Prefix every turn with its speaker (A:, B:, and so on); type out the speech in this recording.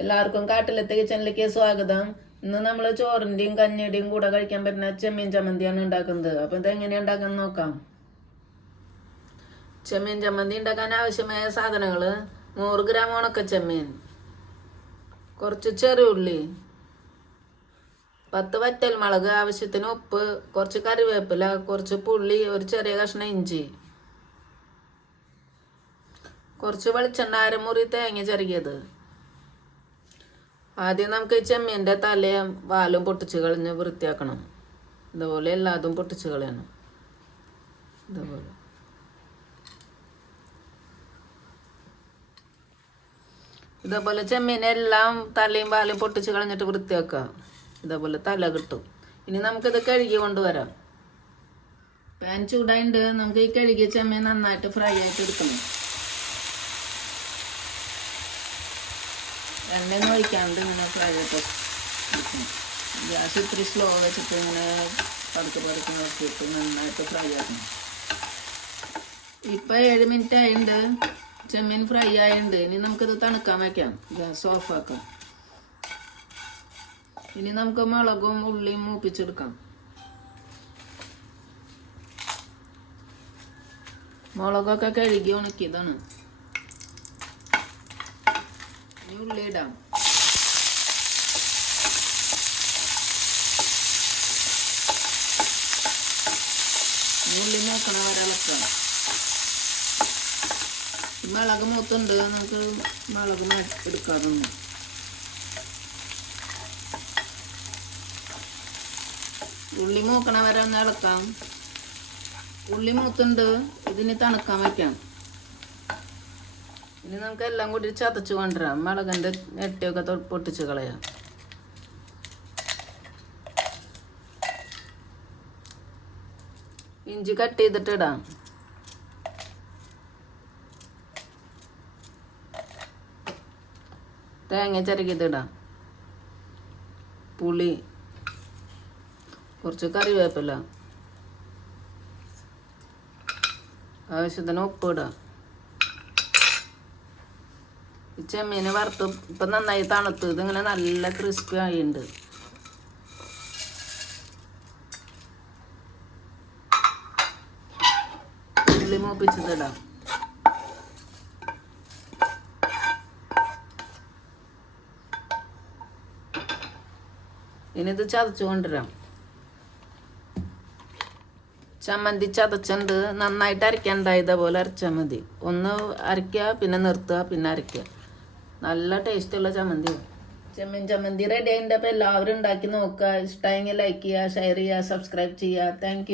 A: എല്ലാവർക്കും കാട്ടിലത്തെ കിച്ചണിലേക്ക് സ്വാഗതം. ഇന്ന് നമ്മൾ ചോറിന്റെയും കഞ്ഞിയുടെയും കൂടെ കഴിക്കാൻ പറ്റുന്ന ചെമ്മീൻ ചമ്മന്തിയാണ് ഉണ്ടാക്കുന്നത്. അപ്പൊ ഇത് എങ്ങനെയാ ഉണ്ടാക്കാൻ നോക്കാം? ചെമ്മീൻ ചമ്മന്തി ഉണ്ടാക്കാൻ ആവശ്യമായ സാധനങ്ങൾ നൂറ് ഗ്രാം ഉണക്ക ചെമ്മീൻ കുറച്ച് ചെറുള്ളി പത്ത് വറ്റൽ മുളക് ആവശ്യത്തിന് ഉപ്പ് കുറച്ച് കറിവേപ്പില കുറച്ച് പുള്ളി ഒരു ചെറിയ കഷ്ണം ഇഞ്ചി കുറച്ച് വെളിച്ചെണ്ണ അരമുറി തേങ്ങ ചെറിയത് ആദ്യം നമുക്ക് ചെമ്മീന്റെ തലയും വാലും പൊട്ടിച്ച് കളഞ്ഞ് വൃത്തിയാക്കണം. ഇതുപോലെ എല്ലാതും പൊട്ടിച്ച് കളയണം. ഇതുപോലെ. ഇതേപോലെ ചെമ്മീനെല്ലാം തലയും വാലും പൊട്ടിച്ച് കളഞ്ഞിട്ട് വൃത്തിയാക്കുക. ഇതേപോലെ തല കിട്ടും. ഇനി നമുക്കിത് കഴുകി കൊണ്ടുവരാം. പാൻ ചൂടായിട്ട് നമുക്ക് ഈ കഴുകിയ ചെമ്മീൻ നന്നായിട്ട് ഫ്രൈ ആയിട്ട് എടുക്കണം. എണ്ണയൊന്നും ഒഴിക്കാണ്ട് ഇങ്ങനെ ഫ്രൈ ഗ്യാസ് ഇത്തിരി സ്ലോ വെച്ചിട്ട് ഇങ്ങനെ പതുക്കെ പതുക്കെ നോക്കിയിട്ട് നന്നായിട്ട് ഫ്രൈ ആക്കണം. ഇപ്പം ഏഴ് മിനിറ്റ് ആയിട്ടുണ്ട് ചെമ്മീൻ ഫ്രൈ ആയിട്ടുണ്ട് ഇനി നമുക്കിത് തണുക്കാൻ വയ്ക്കാം ഗ്യാസ് ഓഫ് ആക്കാം. ഇനി നമുക്ക് മുളകും ഉള്ളിയും മൂപ്പിച്ചെടുക്കാം. മുളകൊക്കെ കഴുകി ഉണക്കിയതാണ്. ഇനി ഉള്ളി ഇടാം ഉള്ളി മൂക്കണ വരെ ഇളക്കാം മുളക് മൂത്തുണ്ട് നമുക്ക് മുളക് എടുക്കാതൊന്നും. ഉള്ളി മൂക്കണ വരെ ഒന്ന് ഇളക്കാം. ഉള്ളി മൂത്തുണ്ട് ഇതിന് തണുക്കാൻ വയ്ക്കാം ഇനി നമുക്ക് എല്ലാം കൂടി ചതച്ച് കൊണ്ടുവരാം. മുളകിന്റെ നെട്ടിയൊക്കെ പൊട്ടിച്ച് കളയാം. ഇഞ്ചി കട്ട് ചെയ്തിട്ട് ഇടാം. തേങ്ങ ചിരകിയത് പുളി കുറച്ച് കറിവേപ്പില ആവശ്യത്തിന് ഉപ്പ് ഇടാം. ചെമ്മീന് വറുത്ത് ഇപ്പം നന്നായി തണുത്ത്. ഇതിങ്ങനെ നല്ല ക്രിസ്പി ആയിട്ടുണ്ട് ഉള്ളി മൂപ്പിച്ചതിടാം ഇനി ഇത് ചതച്ചു കൊണ്ടുവരാം. ചമ്മന്തി ചതച്ചുണ്ട് നന്നായിട്ട് അരയ്ക്കണ്ട അരച്ചാൽ മതി. ഒന്ന് അരയ്ക്കുക പിന്നെ നിർത്തുക പിന്നെ അരയ്ക്കുക നല്ല ടേസ്റ്റുള്ള ചമ്മന്തി. ചെമ്മീൻ ചമ്മന്തി റെഡി അതിന്റെ അപ്പോൾ എല്ലാവരും ഉണ്ടാക്കി നോക്കുക. ഇഷ്ടമായെങ്കിൽ ലൈക്ക് ചെയ്യുക ഷെയർ ചെയ്യുക സബ്സ്ക്രൈബ് ചെയ്യുക. താങ്ക്